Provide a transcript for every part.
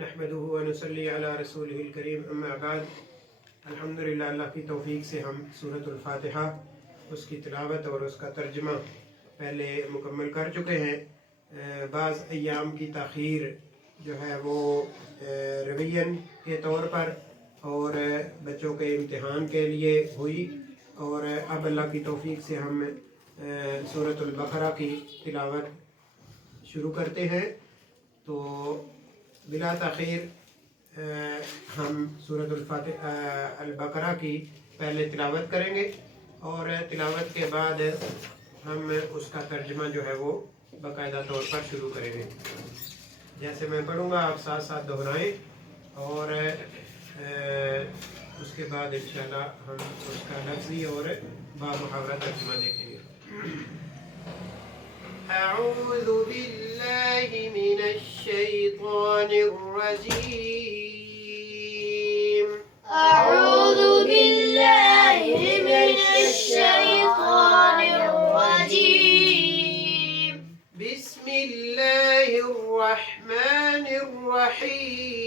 نحمدہ و نصلی علی رسولہ الکریم اما بعد الحمدللہ اللہ کی توفیق سے ہم سورۃ الفاتحہ اس کی تلاوت اور اس کا ترجمہ پہلے مکمل کر چکے ہیں۔ بعض ایام کی تاخیر جو ہے وہ ریویژن کے طور پر اور بچوں کے امتحان کے لیے ہوئی، اور اب اللہ کی توفیق سے ہم سورۃ البقرہ کی تلاوت شروع کرتے ہیں۔ تو بلا تاخیر ہم سورۃ البقرہ کی پہلے تلاوت کریں گے، اور تلاوت کے بعد ہم اس کا ترجمہ جو ہے وہ باقاعدہ طور پر شروع کریں گے۔ جیسے میں پڑھوں گا آپ ساتھ ساتھ دہرائیں، اور اس کے بعد انشاءاللہ ہم اس کا لفظی اور بامحاورہ ترجمہ دیکھیں گے۔ اعوذ باللہ من الشیطان الرجیم، أعوذ بالله من الشيطان الرجيم. بسم اللہ الرحمن الرحیم،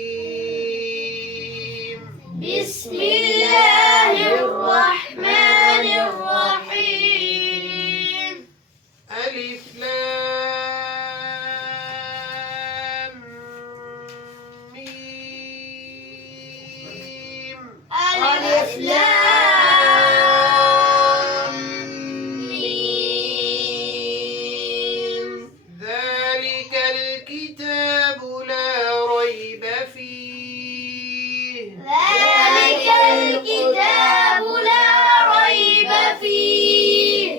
بسم الله الرحمن الرحيم. الف لام میم، ألف لام ميم. ذلك الكتاب لا ريب فيه، ذلك الكتاب لا ريب فيه.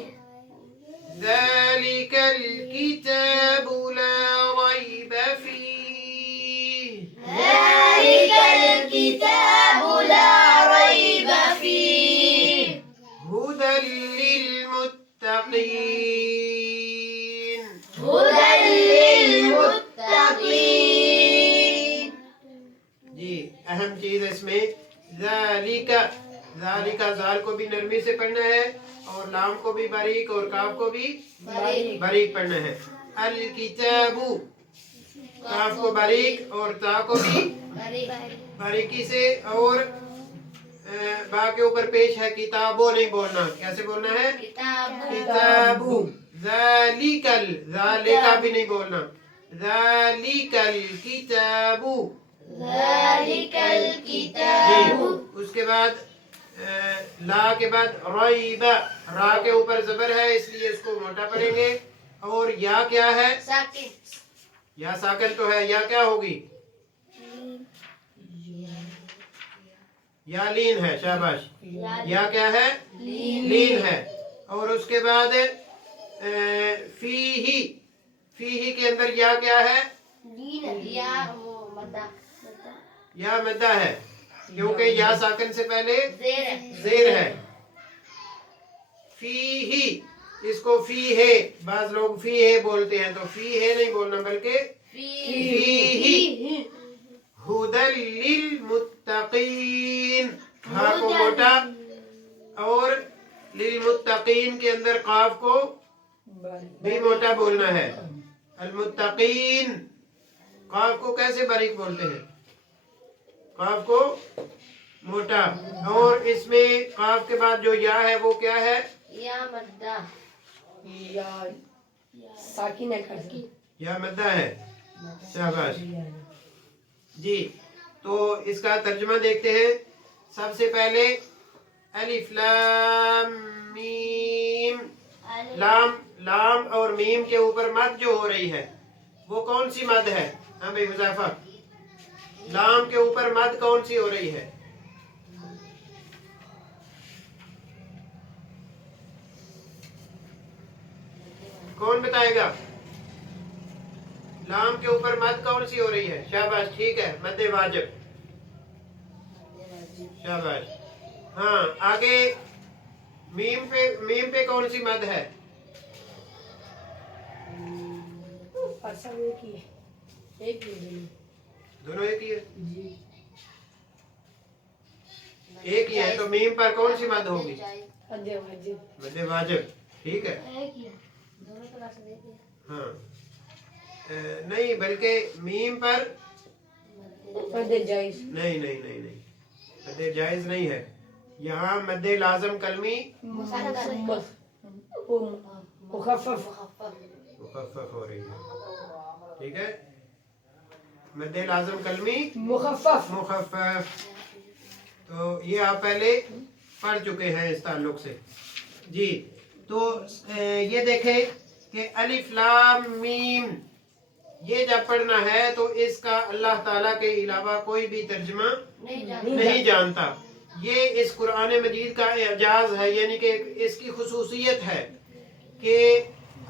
ذلك الكتاب لا ريب فيه، ذلك الكتاب لا ريب فيه. هدى للمتقين، هدى للمتقين. جی اہم چیز اس میں ذالک ذال کو بھی نرمی سے پڑھنا ہے، اور لام کو بھی باریک اور کاف کو بھی باریک پڑھنا ہے۔ الکتاب، کاف کو باریک اور تا کو بھی باریکی سے، اور با کے اوپر پیش ہے کتابو نہیں بولنا، کیسے بولنا ہے؟ کتابو۔ ذالکل، ذالکا بھی نہیں بولنا، ذالکل کتابو۔ ذلك جی الكتاب. اس کے بعد لا کے بعد ریب، را کے اوپر زبر ہے اس لیے اس کو موٹا پڑھیں گے، اور یا کیا ہے؟ ساکن. یا ساکن تو ہے، یا کیا ہوگی؟ یا لین ہے، شاباش۔ یا کیا ہے؟ لین ہے۔ اور اس کے بعد فیہی کے اندر یا کیا ہے؟ یا وہ مدہ. یا مدہ ہے، کیونکہ یا ساکن سے پہلے زیر ہے. زیر ہے۔ فیہی، اس کو فی ہے، بعض لوگ فی ہے بولتے ہیں، تو فی ہے نہیں بولنا بلکہ فیہی۔ ہدی للمتقین، ہا کو موٹا، اور للمتقین کے اندر قاف کو بھی موٹا بولنا ہے۔ المتقین، قاف کو کیسے باریک بولتے ہیں؟ قاف کو موٹا، اور اس میں قاف کے بعد جو یا ہے وہ کیا ہے؟ یا مدہ. یا مدہ ہے، شاباش۔ جی تو اس کا ترجمہ دیکھتے ہیں۔ سب سے پہلے الف لام میم، لام اور میم کے اوپر مد جو ہو رہی ہے وہ کون سی مد ہے؟ ہاں بھائی حذیفہ، لام کے اوپر مد کون سی ہو رہی ہے؟ کون بتائے گا؟ لام کے اوپر مد کون سی ہو رہی ہے؟ شاباش، ٹھیک ہے، مد واجب، شاباش۔ ہاں آگے میم پہ کون سی مد ہے؟ دونوں ایک ہی ہے، ایک ہی ہے، تو میم پر کون سی مد ہوگی؟ مد واجب، ٹھیک ہے۔ ہاں نہیں، بلکہ میم پر جائز نہیں نہیں نہیں نہیں، مد جائز نہیں ہے یہاں، مد لازم کلمی مخفف مخفف ہو رہی ہے، ٹھیک ہے، مد لازم کلمی مخفف مخفف، تو یہ آپ پہلے پڑھ چکے ہیں اس تعلق سے جی۔ تو یہ دیکھیں کہ الف لام میم، یہ جب پڑھنا ہے تو اس کا اللہ تعالیٰ کے علاوہ کوئی بھی ترجمہ نہیں جانتا۔ یہ اس قرآن مجید کا اعجاز ہے، یعنی کہ اس کی خصوصیت ہے کہ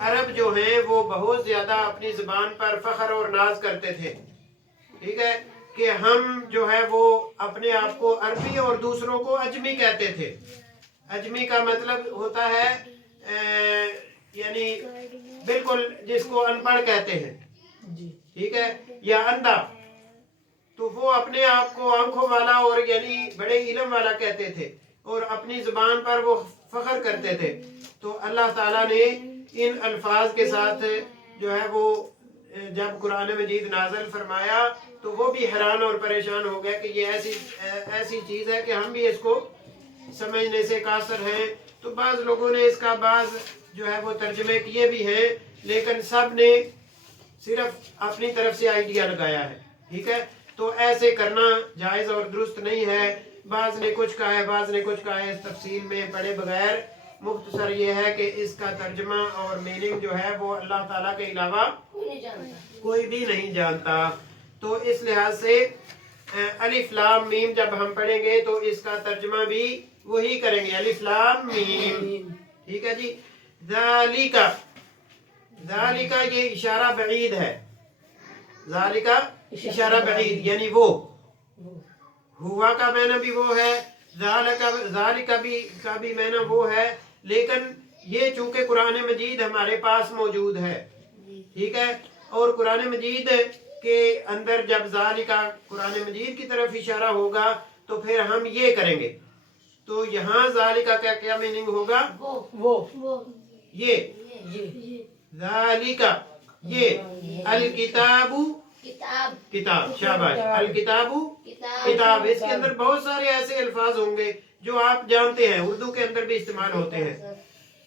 عرب جو ہیں وہ بہت زیادہ اپنی زبان پر فخر اور ناز کرتے تھے، ٹھیک ہے، کہ ہم جو ہے وہ اپنے آپ کو عربی اور دوسروں کو اجمی کہتے تھے۔ اجمی کا مطلب ہوتا ہے یعنی بالکل جس کو ان پڑھ کہتے ہیں، ٹھیک ہے، یا اندھا، تو وہ اپنے آپ کو آنکھوں والا اور یعنی بڑے علم والا کہتے تھے اور اپنی زبان پر وہ فخر کرتے تھے۔ تو اللہ تعالیٰ نے ان الفاظ کے ساتھ جو ہے وہ جب قرآن مجید نازل فرمایا تو وہ بھی حیران اور پریشان ہو گئے کہ یہ ایسی چیز ہے کہ ہم بھی اس کو سمجھنے سے قاصر ہیں۔ تو بعض لوگوں نے اس کا بعض جو ہے وہ ترجمے کیے بھی ہیں، لیکن سب نے صرف اپنی طرف سے آئیڈیا لگایا ہے، ٹھیک ہے، تو ایسے کرنا جائز اور درست نہیں ہے۔ بعض نے کچھ کہا ہے، بعض نے کچھ کہا ہے، اس تفصیل میں پڑھے بغیر مختصر یہ ہے کہ اس کا ترجمہ اور میننگ جو ہے وہ اللہ تعالیٰ کے علاوہ کوئی بھی نہیں جانتا۔ تو اس لحاظ سے الف لام میم جب ہم پڑھیں گے تو اس کا ترجمہ بھی وہی کریں گے، الف لام میم، ٹھیک ہے جی۔ ذالکا، ذالکا یہ اشارہ بعید ہے، ذالکا اشارہ بعید یعنی وہ، ہوا کا معنی بھی وہ ہے، ذالکا کا بھی معنی وہ ہے، لیکن یہ چونکہ قرآن مجید ہمارے پاس موجود ہے، ٹھیک ہے، اور قرآن مجید کے اندر جب ذالکا قرآن مجید کی طرف اشارہ ہوگا تو پھر ہم یہ کریں گے۔ تو یہاں ذالکا کا کیا میننگ ہوگا؟ وہ یہ ذالکا، یہ الکتاب کتاب، شاباش، الکتاب کتاب، اس کے اندر بہت سارے ایسے الفاظ ہوں گے جو آپ جانتے ہیں، اردو کے اندر بھی استعمال ہوتے ہیں،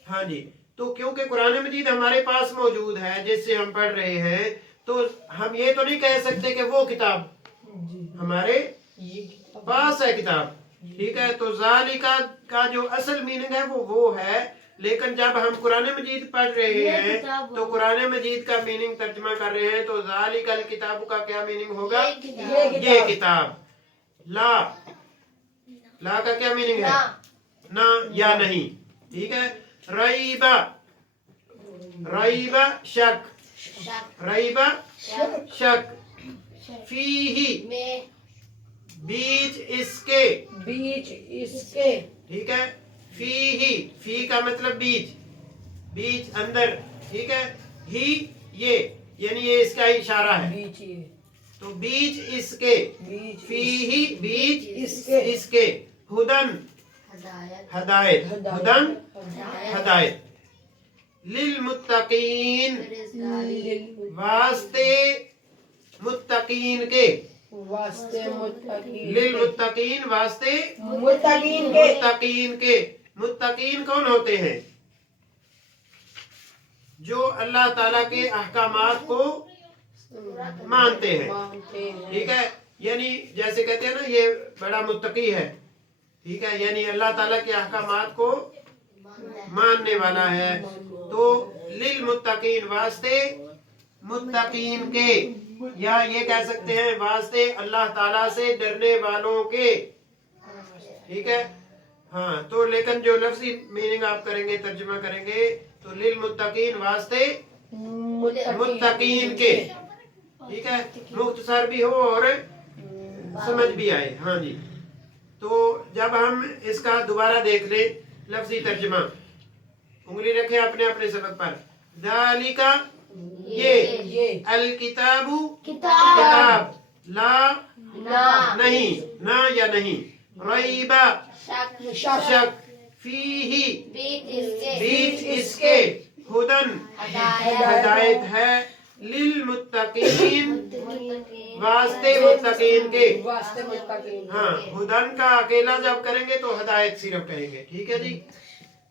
ہاں جی۔ تو کیونکہ قرآن مجید ہمارے پاس موجود ہے جس سے ہم پڑھ رہے ہیں، تو ہم یہ تو نہیں کہہ سکتے کہ وہ کتاب، ہمارے پاس ہے کتاب، ٹھیک ہے۔ تو ذالکا کا جو اصل میننگ ہے وہ ہے، لیکن جب ہم قرآن مجید پڑھ رہے ہیں تو قرآن مجید کا میننگ ترجمہ کر رہے ہیں، تو ذالک الکتاب کا کیا میننگ ہوگا؟ یہ کتاب۔ لا کا کیا میننگ ہے؟ نہ یا نہیں، ٹھیک ہے۔ ریبا، ریبا شک، ریبا شک، فیہی بیچ اس کے، ٹھیک ہے، فیہی، فی کا مطلب بیچ، بیچ اندر، ٹھیک ہے، ہی یہ یعنی یہ اس کا اشارہ ہے، تو بیچ اس کے، فیہی بیچ اس کے، ہدن ہدایت، ہدن ہدایت، للمتقین واسطے متقین کے، للمتقین واسطے متقین کے، متقین کون ہوتے ہیں؟ جو اللہ تعالیٰ کے احکامات کو مانتے ہیں، ٹھیک ہے، یعنی جیسے کہتے ہیں نا یہ بڑا متقی ہے، ٹھیک ہے، یعنی اللہ تعالیٰ کے احکامات کو ماننے والا ہے۔ تو للمتقین واسطے متقین کے، یا یہ کہہ سکتے ہیں واسطے اللہ تعالیٰ سے ڈرنے والوں کے، ٹھیک ہے، ہاں۔ تو لیکن جو لفظی میننگ آپ کریں گے، ترجمہ کریں گے، تو للمتقین واسطے متقین کے، ٹھیک ہے، مختصر بھی ہو اور سمجھ بھی آئے، ہاں جی۔ تو جب ہم اس کا دوبارہ دیکھ لیں لفظی ترجمہ، انگلی رکھیں اپنے اپنے سبق پر، ذالکا یہ، الکتاب کتاب، لا نہیں، نہ یا نہیں، ریبا شک، فیہی بیچ اس کے، ہدن ہدایت ہے، للمتقین واسطے متقین کے. واسطے متقین. ہاں ہدن کا اکیلا جب کریں گے تو ہدایت صرف کہیں گے. ٹھیک ہے جی.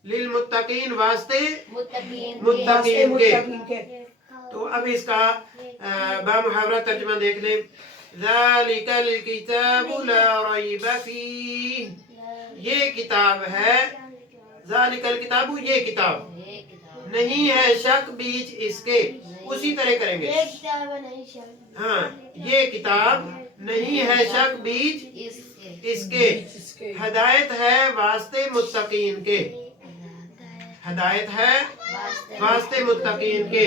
للمتقین واسطے متقین متقین کے. متقین کے. تو اب اس کا بامحاورہ ترجمہ دیکھ لیں. ذالک الکتاب لا ریب فیہ. یہ کتاب ہے. ذالک الکتاب یہ کتاب نہیں ہے شک بیچ اس کے. اسی طرح کریں گے. ہاں یہ کتاب نہیں ہے شک بیچ اس کے. جس کے. ہدایت ہے واسطے متقین کے. ہدایت ہے واسطے متقین کے.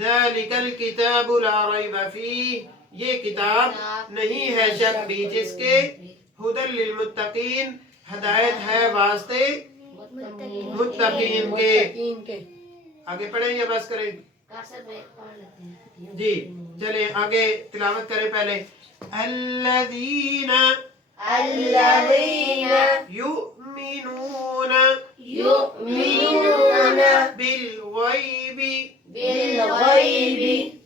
ذالک الکتاب لا ریب فیہ. یہ کتاب نہیں ہے شک بیچ اس کے. ہدی للمتقین. ہدایت ہے واسطے متقین کے. متقین کے. آگے پڑھیں یا بس کریں؟ کاسر میں پڑھ لیتے ہیں. جی چلیں آگے تلاوت کریں. پہلے الذین الذین یؤمنون یؤمنون بالغیب بالغیب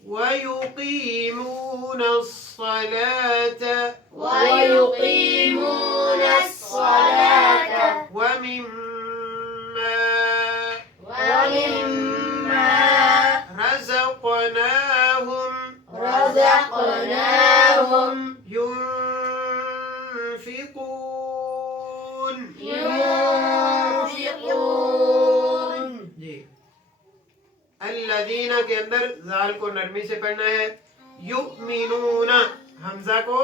ویقیمون الصلاة ويقيمون الصلاة ومما ومما رزقناهم رزقناهم ينفقون. ينفقون. جی الذین کے اندر ذال کو نرمی سے پڑھنا ہے. یؤمنون حمزہ کو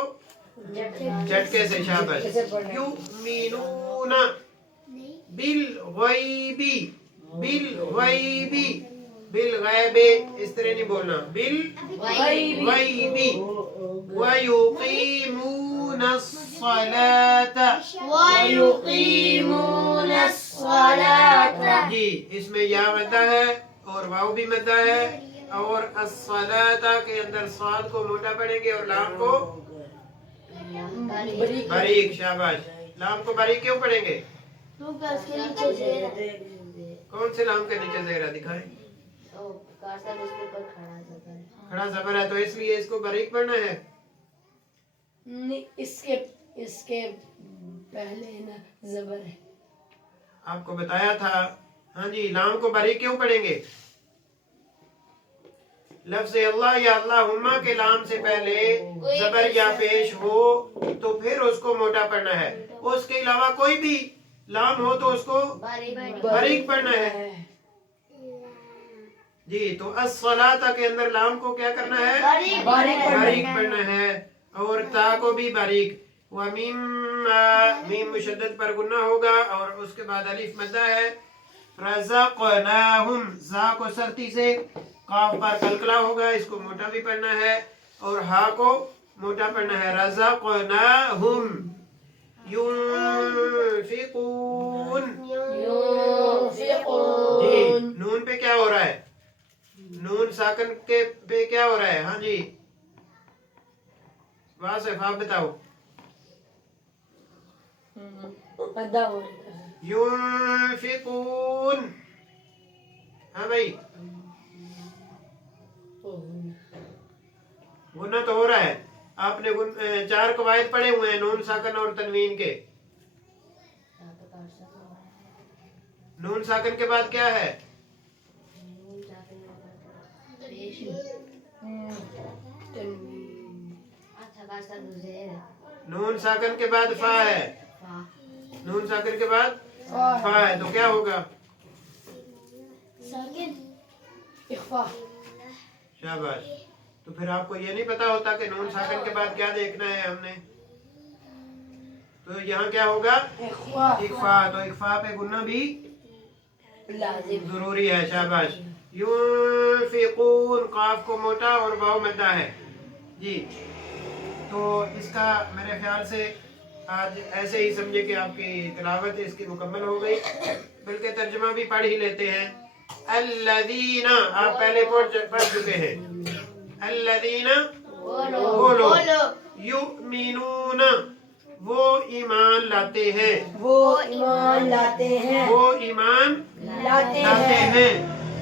جھٹکے سے. شاباش. یؤمنون بالغیب بالغیب بالغیب اس طرح نہیں بولنا. بالغیب ویقیمون الصلاة. ويقيمون الصلاة. جی اس میں یا مدہ ہے اور واو بھی مدہ ہے. اور الصلاة کے اندر صاد کو موٹا پڑھیں گے اور لام کو باریک. شاباش. لام کو باریک کیوں پڑھیں گے؟ کون سے لام کے نیچے زہرہ دکھائیں؟ کھڑا زبر ہے تو اس لیے اس کو باریک پڑھنا ہے. نہیں اس کے پہلے نا زبر ہے. آپ کو بتایا تھا. ہاں جی لام کو باریک کیوں پڑھیں گے؟ لفظ اللہ یا اللہم کے لام سے پہلے زبر یا پیش ہو تو پھر اس کو موٹا پڑھنا ہے. اس کے علاوہ کوئی بھی لام ہو تو اس کو باریک پڑھنا ہے. جی تو الصلاۃ کے اندر لام کو کیا کرنا ہے؟ باریک پڑھنا ہے. اور تا کو بھی باریک. میم مشدد پر گنہ ہوگا اور اس کے بعد الف مدہ ہے. رزقناہم زا کو سختی سے. قاف پر کلکلا ہوگا اس کو موٹا بھی پڑھنا ہے اور ہا کو موٹا پڑھنا ہے. رزقناہم ينفقون. جی نون پہ کیا ہو رہا ہے؟ نون ساکن کے پہ کیا ہو رہا ہے؟ ہاں جی واصف آپ بتاؤ. پیدا ہو رہا ہے. ينفقون. ہاں بھائی گنہ تو ہو رہا ہے. آپ نے 4 قواعد پڑھے ہوئے ہیں نون ساکن اور تنوین کے. نون ساکن کے بعد کیا ہے؟ نون ساکن کے بعد فا ہے. نون ساکن کے بعد فا ہے تو کیا ہوگا؟ اخفا. شاباش. تو پھر آپ کو یہ نہیں پتا ہوتا کہ نون ساکن کے بعد کیا دیکھنا ہے ہم نے. تو یہاں کیا ہوگا؟ اخفا. تو اخفا پہ گنہ بھی لازم ضروری ہے. شاباش. ينفقون قاف کو موٹا اور واو مدہ ہے. جی تو اس کا میرے خیال سے آج ایسے ہی سمجھے کہ آپ کی تلاوت اس کی مکمل ہو گئی. بلکہ ترجمہ بھی پڑھ ہی لیتے ہیں. الذین آپ پہلے پڑھ چکے ہیں. الذین وہ لوگ یؤمنون وہ ایمان لاتے ہیں. وہ ایمان لاتے ہیں. وہ ایمان لاتے لاتے ہیں. ہیں.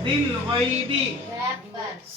بالغیب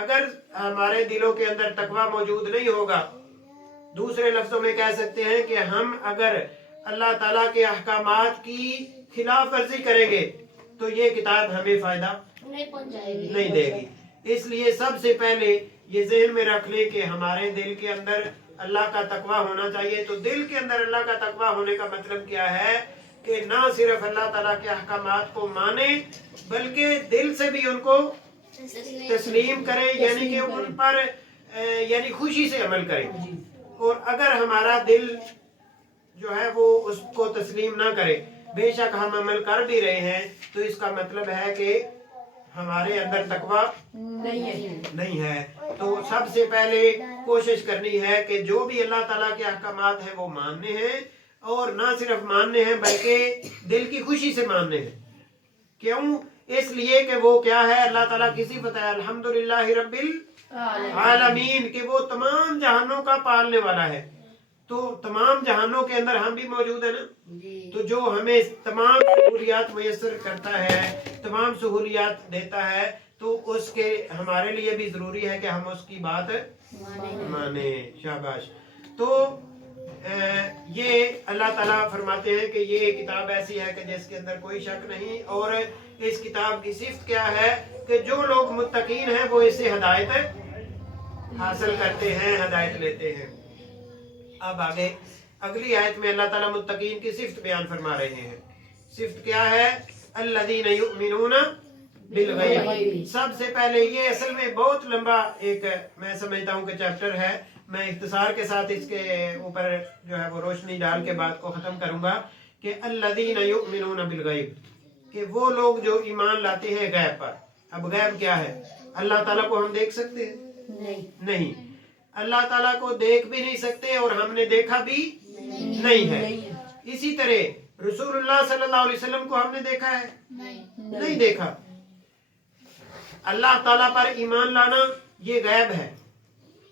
اگر ہمارے دلوں کے اندر تقوی موجود نہیں ہوگا، دوسرے لفظوں میں کہہ سکتے ہیں کہ ہم اگر اللہ تعالیٰ کے احکامات کی خلاف ورزی کریں گے تو یہ کتاب ہمیں فائدہ نہیں پہنچائے گی، نہیں دے گی۔ اس لیے سب سے پہلے یہ ذہن میں رکھ لیں کہ ہمارے دل کے اندر اللہ کا تقوی ہونا چاہیے۔ تو دل کے اندر اللہ کا تقوی ہونے کا مطلب کیا ہے کہ نہ صرف اللہ تعالیٰ کے احکامات کو مانیں بلکہ دل سے بھی ان کو تسلیم کریں، یعنی کہ ان پر یعنی خوشی سے عمل کریں۔ اور اگر ہمارا دل جو ہے وہ اس کو تسلیم نہ کرے، بے شک ہم عمل کر بھی رہے ہیں، تو اس کا مطلب ہے کہ ہمارے اندر تقوی نہیں ہے۔ تو سب سے پہلے کوشش کرنی ہے کہ جو بھی اللہ تعالیٰ کے احکامات ہیں وہ ماننے ہیں، اور نہ صرف ماننے ہیں بلکہ دل کی خوشی سے ماننے ہیں۔ کیوں؟ اس لیے کہ وہ کیا ہے، اللہ تعالیٰ کی صفت ہے الحمدللہ رب العالمین، کہ وہ تمام جہانوں کا پالنے والا ہے۔ تو تمام جہانوں کے اندر ہم بھی موجود ہیں نا، تو جو ہمیں تمام سہولیات میسر کرتا ہے، تمام سہولیات دیتا ہے، تو اس کے ہمارے لیے بھی ضروری ہے کہ ہم اس کی بات مانیں۔ شاباش۔ تو یہ اللہ تعالیٰ فرماتے ہیں کہ یہ کتاب ایسی ہے کہ جس کے اندر کوئی شک نہیں، اور اس کتاب کی صفت کیا ہے کہ جو لوگ متقین ہیں وہ اس سے ہدایت حاصل کرتے ہیں، ہدایت لیتے ہیں۔ اب آگے اگلی آیت میں اللہ تعالیٰ متقین کی صفت بیان فرما رہے ہیں۔ صفت کیا ہے؟ الذین یؤمنون بالغیب۔ سب سے پہلے یہ اصل میں بہت لمبا ایک میں سمجھتا ہوں کہ چیپٹر ہے، میں اختصار کے ساتھ اس کے اوپر جو ہے وہ روشنی ڈال کے بات کو ختم کروں گا کہ الذین یؤمنون بالغیب، کہ وہ لوگ جو ایمان لاتے ہیں غیب پر۔ اب غیب کیا ہے؟ اللہ تعالیٰ کو ہم دیکھ سکتے ہیں؟ نہیں، اللہ تعالیٰ کو دیکھ بھی نہیں سکتے اور ہم نے دیکھا بھی نہیں ہے۔ اسی طرح رسول اللہ صلی اللہ علیہ وسلم کو ہم نے دیکھا ہے؟ نہیں دیکھا۔ اللہ تعالیٰ پر ایمان لانا یہ غیب ہے،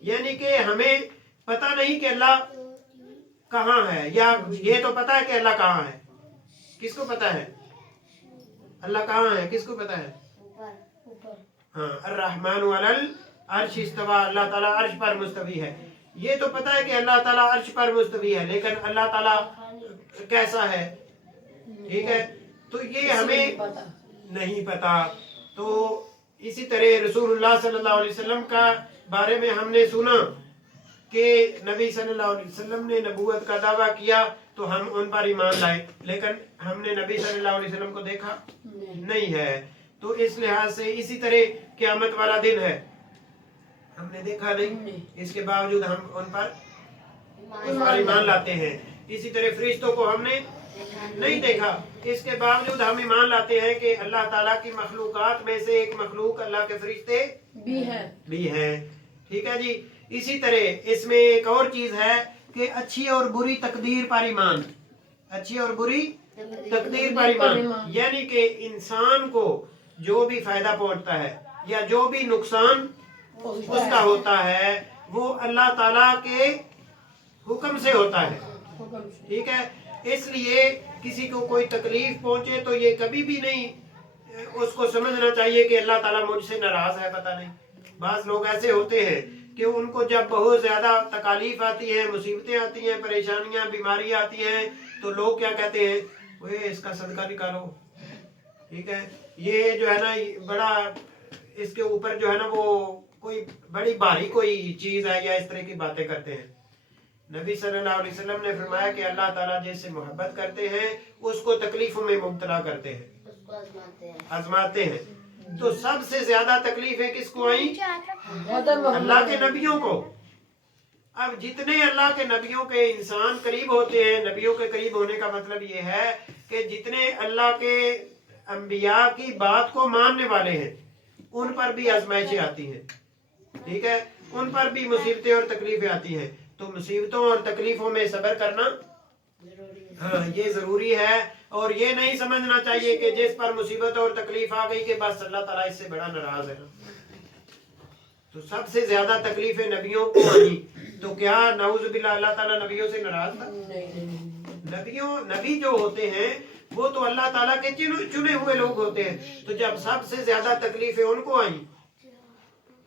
یعنی کہ ہمیں پتہ نہیں کہ اللہ کہاں ہے، یا یہ تو پتہ ہے کہ اللہ کہاں ہے۔ کس کو پتہ ہے اللہ کہاں ہے؟ کس کو پتہ ہے؟ ہاں، الرحمن علی العرش استوى، اللہ تعالیٰ عرش پر مستوی ہے۔ یہ تو پتہ ہے کہ اللہ تعالیٰ عرش پر مستوی ہے، لیکن اللہ تعالیٰ کیسا ہے؟ ٹھیک ہے، تو یہ ہمیں نہیں پتا۔ تو اسی طرح رسول اللہ صلی اللہ علیہ وسلم کا بارے میں ہم نے سنا کہ نبی صلی اللہ علیہ وسلم نے نبوت کا دعویٰ کیا تو ہم ان پر ایمان لائے، لیکن ہم نے نبی صلی اللہ علیہ وسلم کو دیکھا نہیں ہے۔ تو اس لحاظ سے اسی طرح قیامت والا دن ہے، ہم نے دیکھا نہیں، اس کے باوجود ہم ان پر ایمان لاتے ہیں۔ اسی طرح فرشتوں کو ہم نے نہیں دیکھا، اس کے باوجود ہم ایمان لاتے ہیں کہ اللہ تعالیٰ کی مخلوقات میں سے ایک مخلوق اللہ کے فرشتے بھی ہیں۔ ٹھیک ہے جی۔ اسی طرح اس میں ایک اور چیز ہے کہ اچھی اور بری تقدیر پر ایمان، اچھی اور بری تقدیر پر ایمان، یعنی کہ انسان کو جو بھی فائدہ پہنچتا ہے یا جو بھی نقصان اس کا ہوتا ہے وہ اللہ تعالیٰ کے حکم سے ہوتا ہے۔ ٹھیک ہے، اس لیے کسی کو کوئی تکلیف پہنچے تو یہ کبھی بھی نہیں اس کو سمجھنا چاہیے کہ اللہ تعالیٰ مجھ سے ناراض ہے۔ پتہ نہیں، بعض لوگ ایسے ہوتے ہیں کہ ان کو جب بہت زیادہ تکالیف آتی ہیں، مصیبتیں آتی ہیں، پریشانیاں، بیماری آتی ہیں، تو لوگ کیا کہتے ہیں؟ وہ اس کا صدقہ نکالو۔ ٹھیک ہے، یہ جو ہے نا بڑا اس کے اوپر جو ہے نا وہ کوئی بڑی بھاری کوئی چیز ہے، یا اس طرح کی باتیں کرتے ہیں۔ نبی صلی اللہ علیہ وسلم نے فرمایا کہ اللہ تعالیٰ جس سے محبت کرتے ہیں اس کو تکلیفوں میں مبتلا کرتے ہیں، آزماتے ہیں۔ تو سب سے زیادہ تکلیفیں کس کو آئیں؟ اللہ کے نبیوں کو۔ اب جتنے اللہ کے نبیوں کے انسان قریب ہوتے ہیں، نبیوں کے قریب ہونے کا مطلب یہ ہے کہ جتنے اللہ کے انبیاء کی بات کو ماننے والے ہیں ان پر بھی آزمائشیں آتی ہیں۔ ٹھیک ہے، ان پر بھی مصیبتیں اور تکلیفیں آتی ہیں۔ تو مصیبتوں اور تکلیفوں میں صبر کرنا ہاں یہ ضروری ہے، اور یہ نہیں سمجھنا چاہیے کہ جس پر مصیبت اور تکلیف آ گئی کہ بس اللہ تعالیٰ اس سے بڑا ناراض ہے۔ تو سب سے زیادہ تکلیفیں نبیوں کو آئیں، تو کیا نعوذ باللہ اللہ تعالیٰ نبیوں سے ناراض تھا؟ نبی جو ہوتے ہیں وہ تو اللہ تعالیٰ کے چنے ہوئے لوگ ہوتے ہیں۔ تو جب سب سے زیادہ تکلیفیں ان کو آئیں